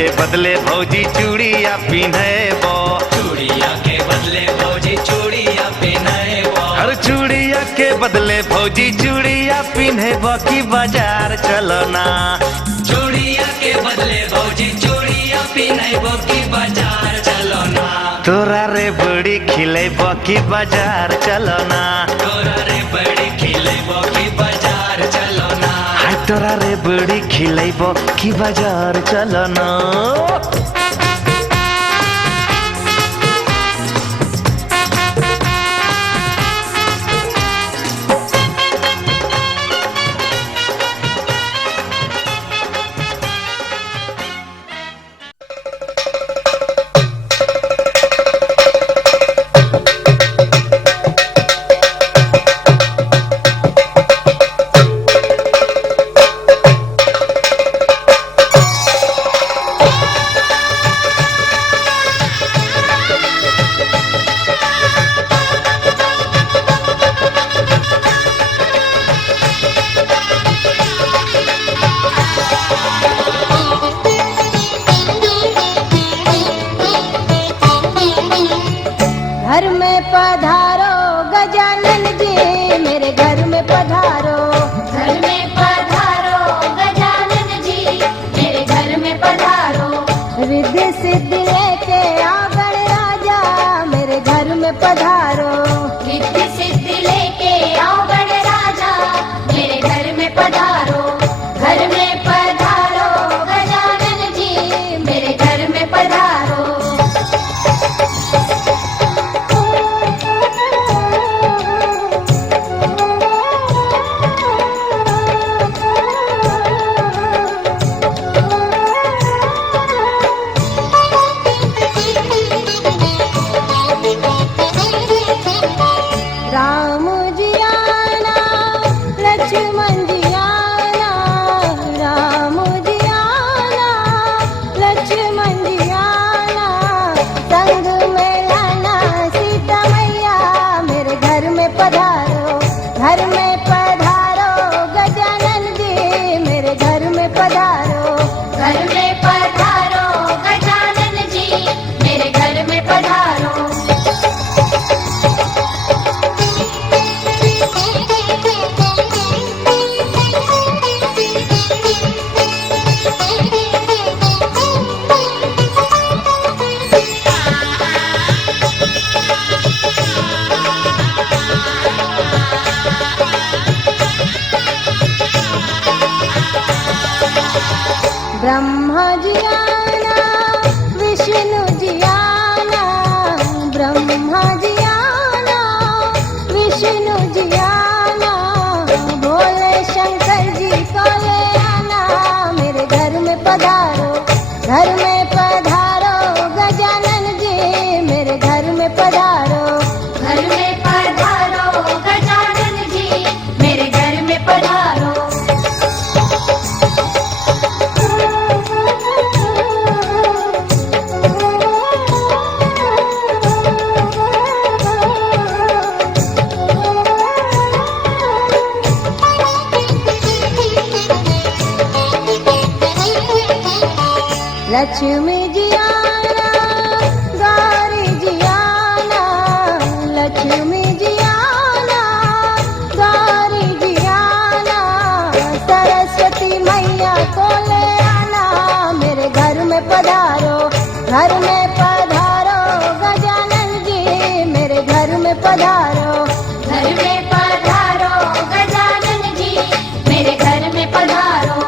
के बदले भौजी चूड़िया पिन्हबो, चूड़िया के बदले भौजी चूड़िया पिन्हबो। हर चूड़िया के बदले भौजी चूड़िया पिन्हबो की बाजार चलो ना। चूड़िया के बदले भौजी चूड़िया पिन्हबो की बाजार चलो ना। तोरा रे बड़ी खिलेबो की बाजार चलो ना। तोरा रे बड़ी खिलेबो की बाजार चलो ना। हाय तोरा रे बड़ी खिलेबो की बाजार चलो ना। घर में पधारो गजानन जी, मेरे घर में पधारो। घर में पधारो गजानन जी, मेरे घर में पधारो। रिद्धि सिद्धि लेके आओ गणराजा, मेरे घर में पधारो। रिद्धि सिद्धि लेके आओ गणराजा, मेरे घर में पधारो। घर में पधारो गजानन जी, मेरे घर में पधारो। राम जी आना, लक्ष्मण जी आना, राम जी आना, लक्ष्मण जी आना। संग में लाना सीता मैया, मेरे घर में पधारो। घर में पधारो गजानन जी, मेरे घर में पधारो। घर में पधारो गजानन जी, मेरे घर में पधारो। ब्रह्मा जी आना, विष्णु जी आना, ब्रह्मा जी आना, विष्णु जी आना। भोले शंकर जी को ले आना, मेरे घर में पधारो। घर में पधारो गजानन जी, मेरे घर में पधारो। घर में पधारो गजानन जी, मेरे घर में पधारो। लक्ष्मी जी आना, गौरी जी आना, लक्ष्मी जी आना, गौरी जी आना। सरस्वती मैया को ले आना, मेरे घर में पधारो। घर में पधारो गजानन जी, मेरे घर में पधारो। घर में पधारो गजानन जी, मेरे घर में पधारो।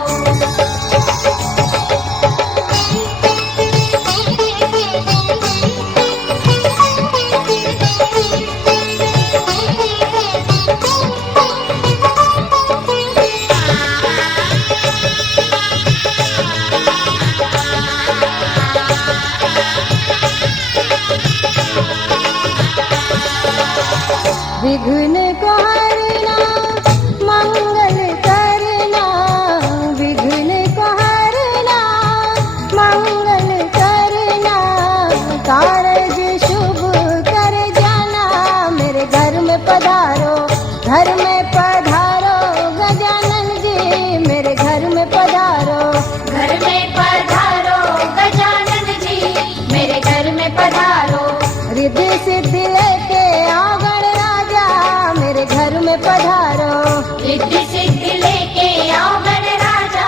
रिद्धि सिद्धि लेके आओ गणराजा,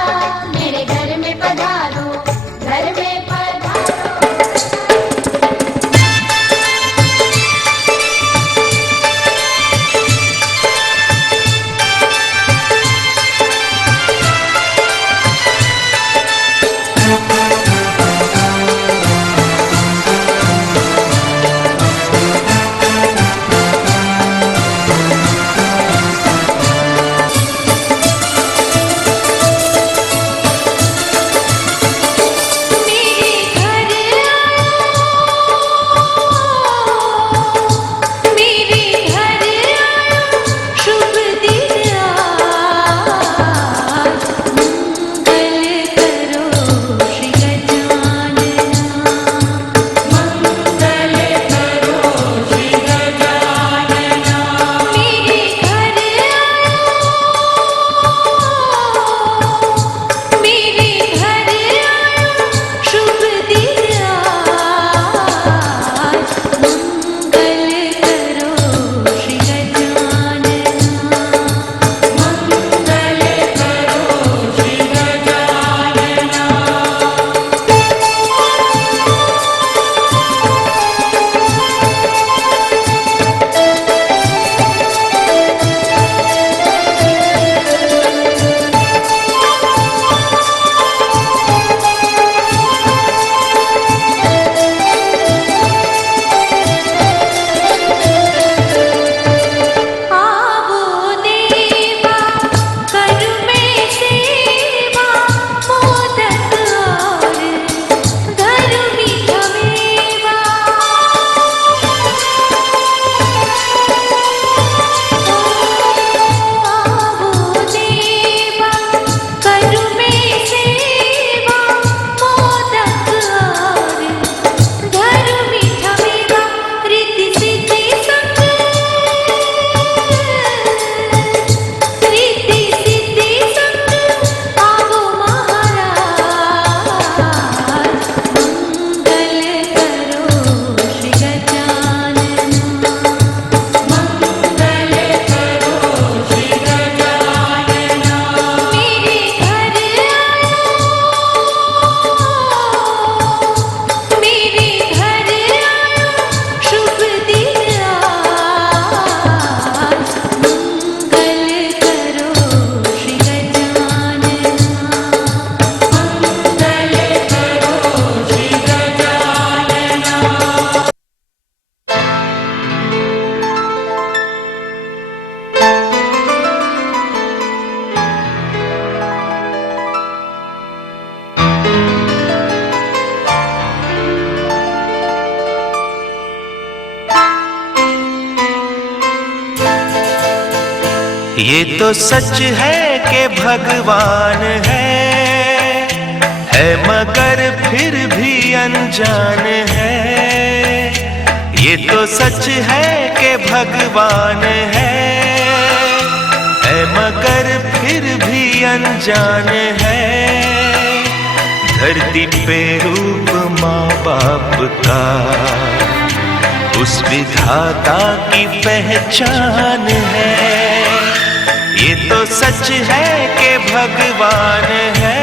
मेरे घर में पधारो, घर में पधारो। ये तो सच है कि भगवान है मगर फिर भी अनजान है। ये तो सच है कि भगवान है मगर फिर भी अनजान है। धरती पे रूप माँ बाप का उस विधाता की पहचान है। ये तो सच है कि भगवान है।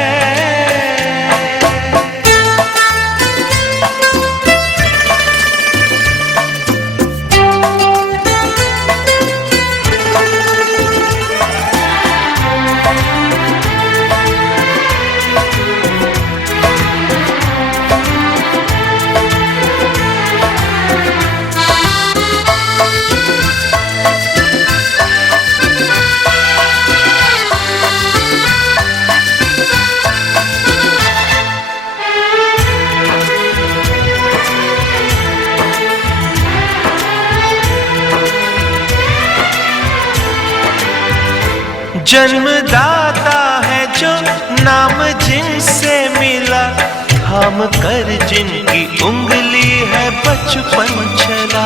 जन्मदाता है जो नाम जिनसे मिला, थाम कर जिनकी उंगली है बचपन चला।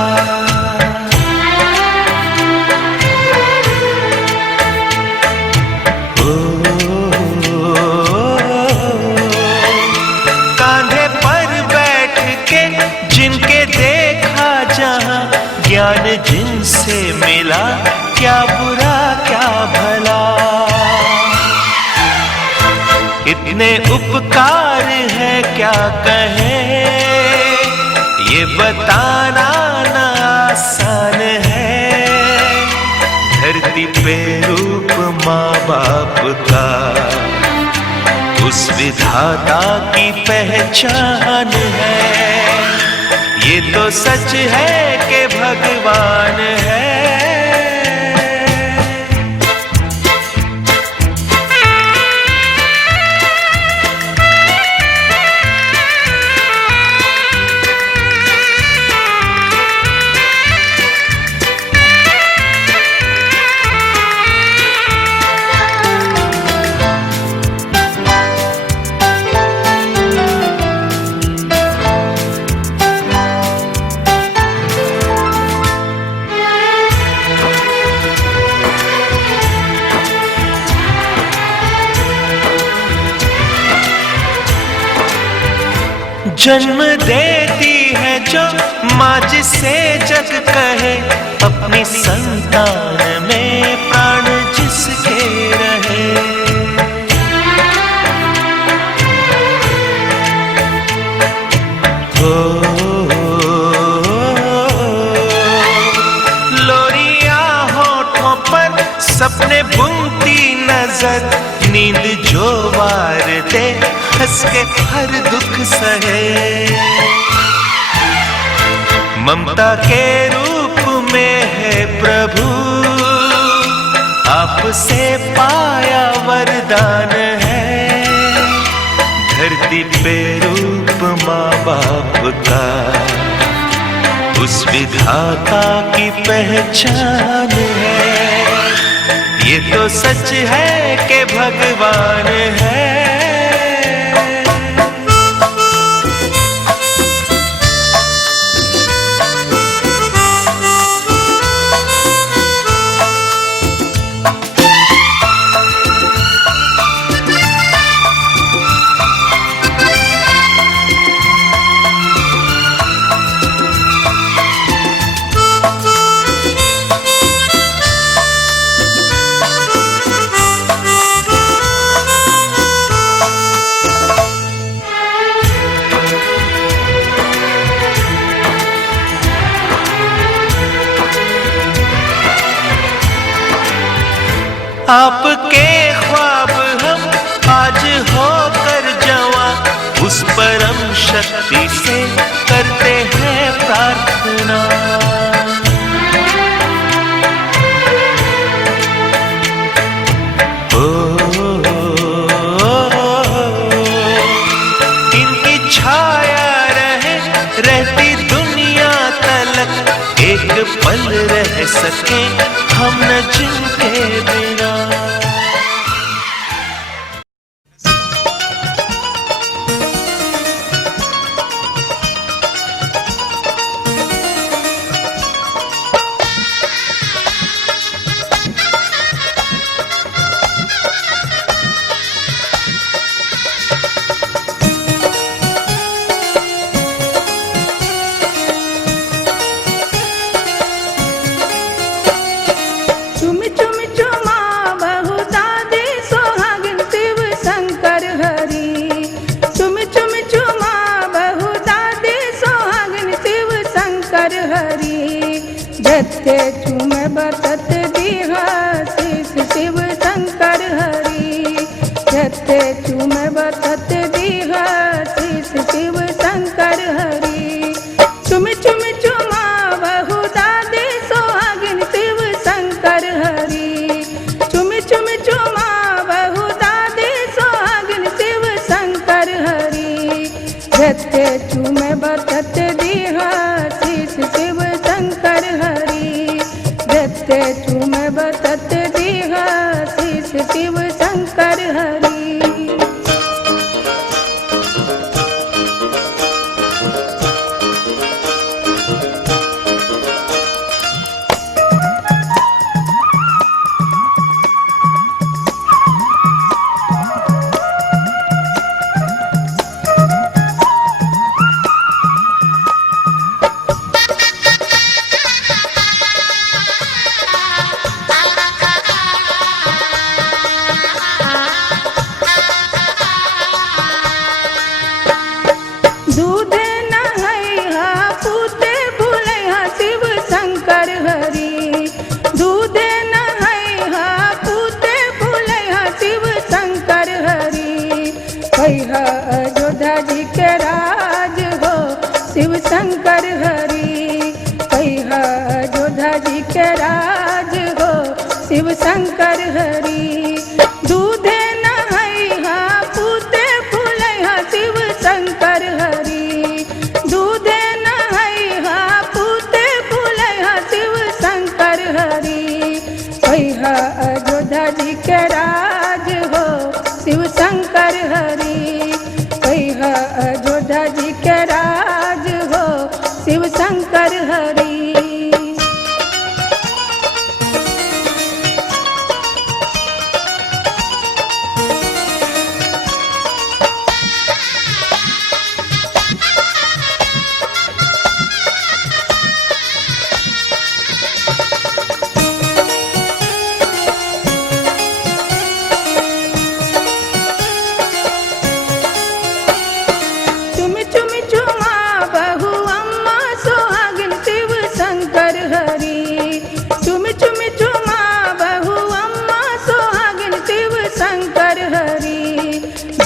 कांधे पर बैठ के जिनके देखा जहां, ज्ञान जिनसे मिला, क्या बुरा क्या कितने उपकार है क्या कहें, ये बताना ना आसान है। धरती पे रूप माँ बाप का उस विधाता की पहचान है। ये तो सच है कि भगवान है। जन्म देती है जो माँ जिसे जग कहे, अपनी संतान में प्राण जिसके रहे। हो लोरिया होठों पर सपने बुनती नजर, नींद जो वार दे हंस के हर दुख सहे। ममता के रूप में है प्रभु, आपसे पाया वरदान है। धरती पे रूप माँ बाप का उस विधाता की पहचान है। ये तो सच है कि भगवान है। आपके ख्वाब हम आज होकर जवां, उस परम शक्ति से करते हैं प्रार्थना। इनकी छाया रहे रहती दुनिया तलक, एक पल रह सके हम न जिनके बिना। जत्ते चूम बतत दीहा शीश शिव शंकर हरि। जत्ते चूम बतत दीहा शीश शिव शंकर हरि। चुम चुम चुमा बहु दादे सोहागिन शिव शंकर हरि। चुम चुम चुमा बहु दादे सोहागिन शिव शंकर हरि। जत्ते चूम बतत दीहा शीश शिव शंकर हरि। जत्ते चूम बतत दीहा शीश शिव शंकर हरि। अयोध्या जी के राज हो शिव शंकर हरि। कह अयोध्या जी के राज हो शिव शंकर हरि।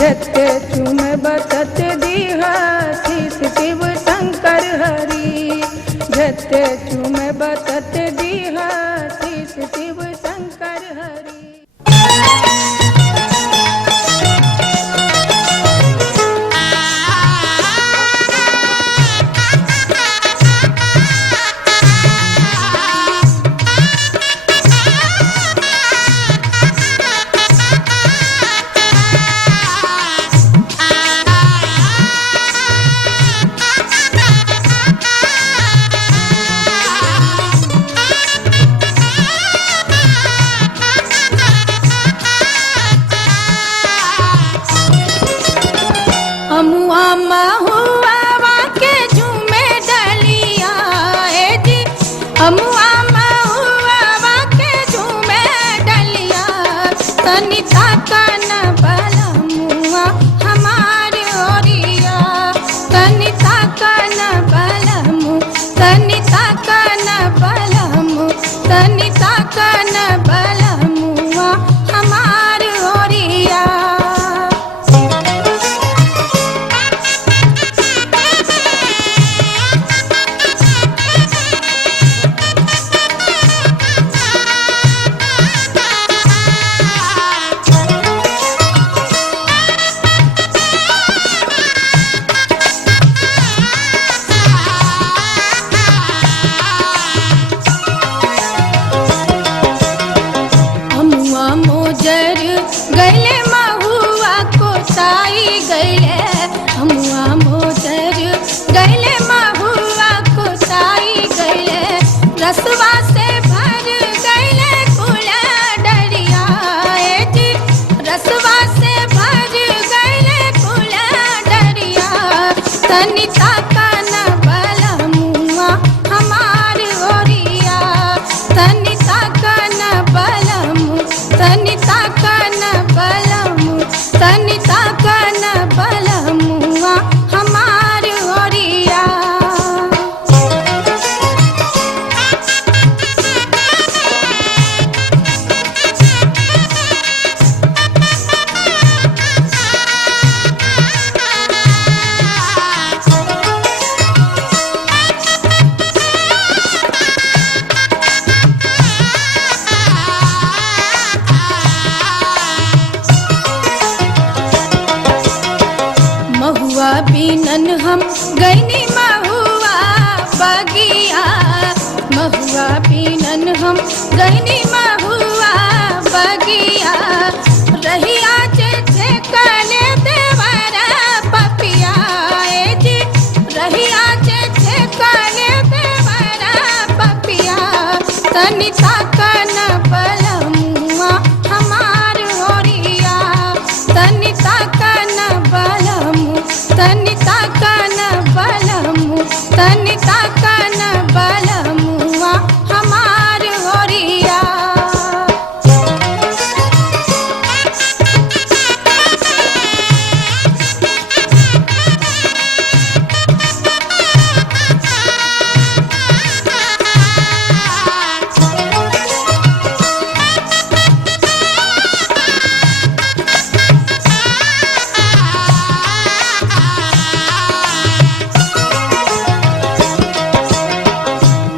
झटके चूमे बसत दीहा शीश शिव शंकर हरि। झटके चूमे बसत दीहा शीश शिव शंकर हरि। बीनन हम गईनी महुआ बगिया। महुआ बीनन हम गईनी महुआ बगिया। रहिया जे कले देवरा पपिया जी। रहिया जे कले देवरा पपिया। तनिता कन बलमुआ हमार ओरिया। तनिता कन बलमु तनिता कन बलमु तनिता कन बलमुआ हमार ओरिया।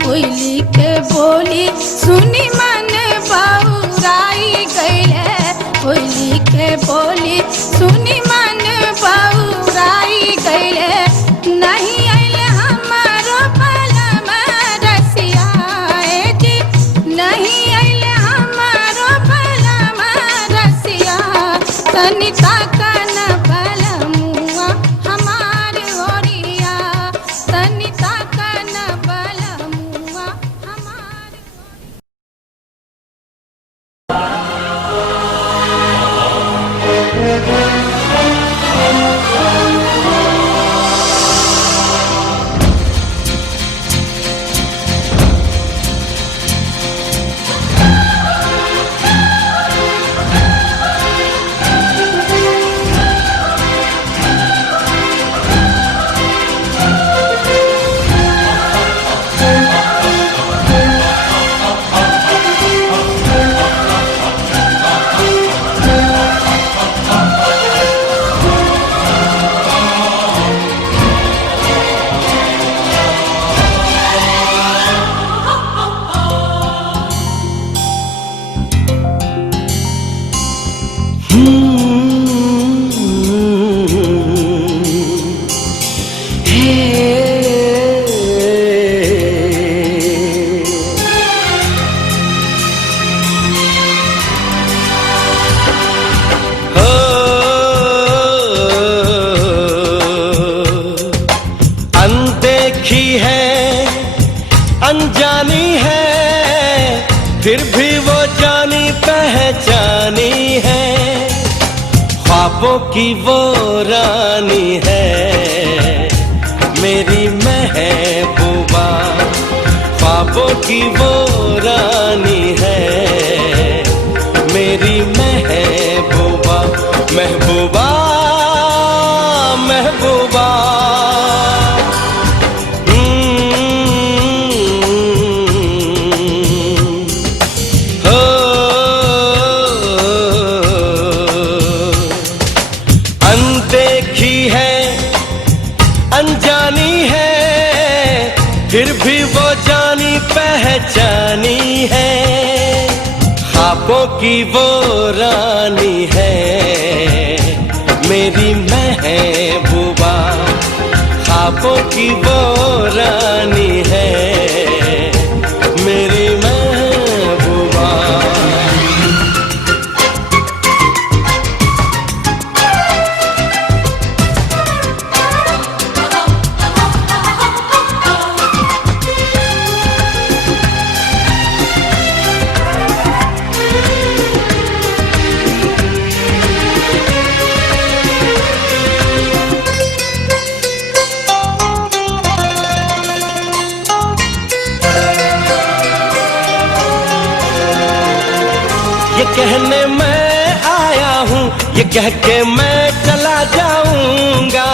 कोयली के बोली सुनी मन बउराई गईले। कोयली के बोली सुनी मन बउराई गईले। नहीं आइले हमारो बलम रसिया जी। नहीं आइले हमारो बलम तनिता कन बलमुआ हमार ओरिया, तनिता कन बलमुआ हमार। अनदेखी है, अनजानी है, फिर भी वो जानी पहचानी है। ख्वाबों की वो रानी है, मेरी महबूबा। ख्वाबों की वो रानी है, मेरी महबूबा। महबूबा महबूबा। अनदेखी है, अनजानी है, फिर भी वो जानी पहचानी है। ख्वाबों की वो रानी है, मेरी महबूबा। ख्वाबों की वो रानी है, मेरी महबूबा। ये कहने मैं आया हूँ, ये कह के मैं चला जाऊंगा।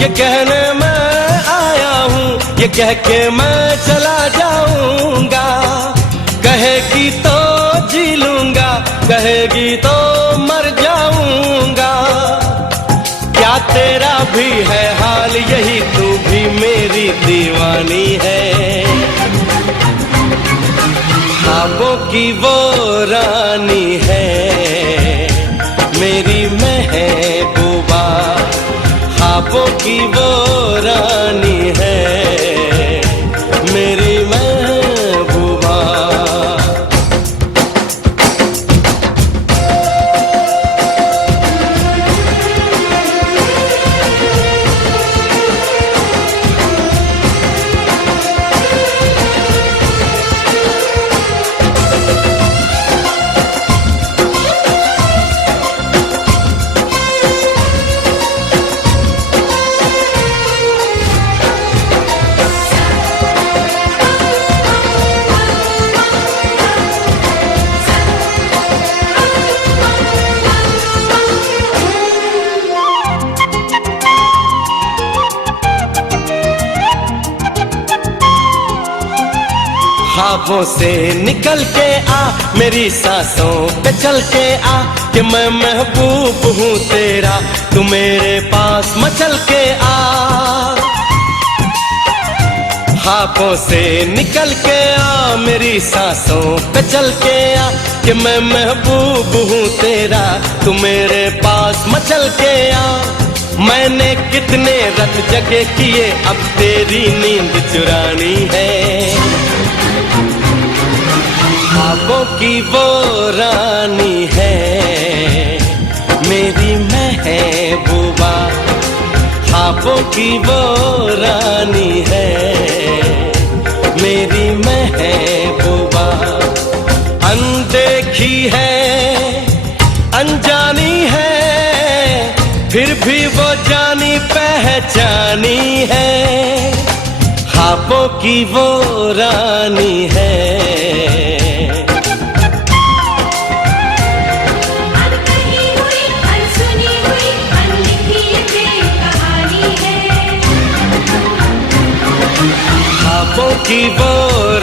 ये कहने मैं आया हूँ, ये कह के मैं चला जाऊंगा। कहेगी तो जी लूंगा, कहेगी तो मर जाऊंगा। क्या तेरा भी है हाल यही, तू भी मेरी दीवानी है। ख्वाबों की वो रानी है, मेरी महबूबा। ख्वाबों की वो रानी है, मेरी महबूबा। ख्वाबों से निकल के आ, मेरी सांसों पे चल के आ, कि मैं महबूब हूँ तेरा, तू मेरे पास मचल के आ। ख्वाबों से निकल के आ, मेरी सांसों पे चल के आ, कि मैं महबूब हूँ तेरा, तू मेरे पास मचल के आ। मैंने कितने रत जगे किए, अब तेरी नींद चुरानी है। ख्वाबों की वो रानी है मेरी महबूबा, ख्वाबों की वो रानी है मेरी महबूबा। अनदेखी है अनजानी है, फिर भी वो जानी पहचानी है, ख्वाबों की वो रानी है। ख्वाबों की वो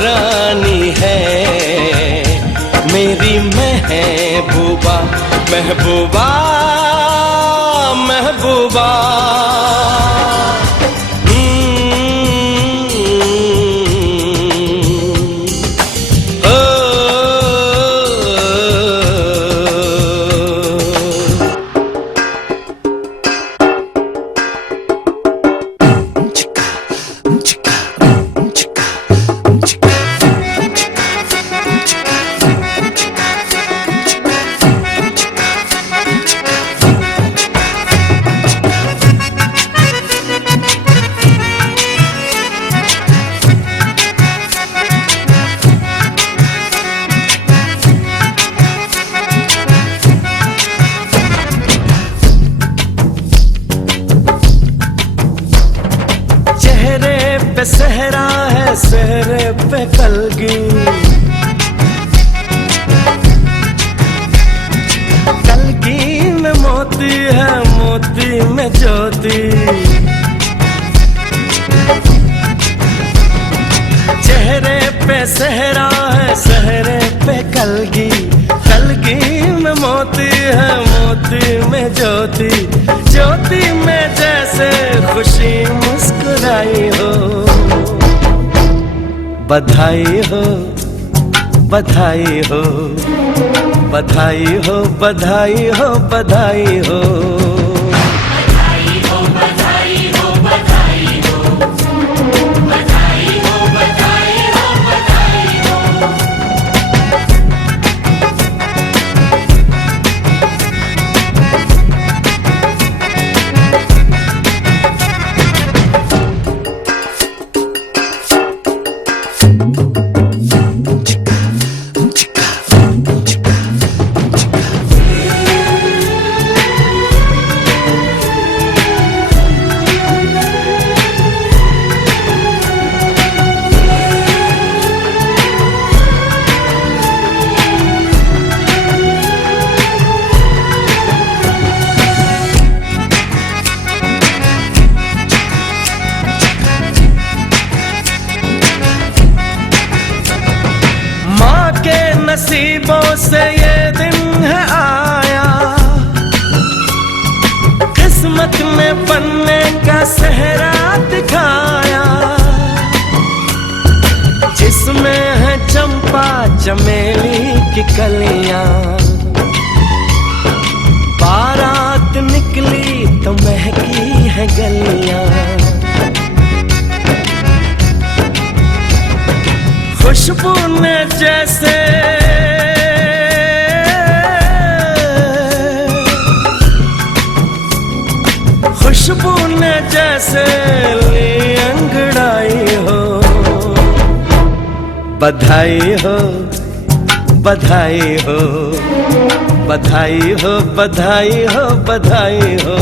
रानी है मेरी महबूबा, महबूबा महबूबा। पे सहरा है सहरे पे कलगी, कलगी में मोती है मोती में ज्योति। चेहरे पे सहरा है सहरे पे कलगी, कलगी में मोती है मोती में ज्योति। ज्योति में जैसे खुशी मुस्कुराई हो, बधाई हो बधाई हो बधाई हो बधाई हो बधाई हो। नसीबों से ये दिन है आया, किस्मत में बनने का सेहरा दिखाया, जिसमें है चंपा चमेली की कलियां। बारात निकली तो महकी है गलियां, खुशबू ने जैसे खुशबू ने जैसे ली अंगड़ाई हो, बधाई हो बधाई हो बधाई हो बधाई हो बधाई हो।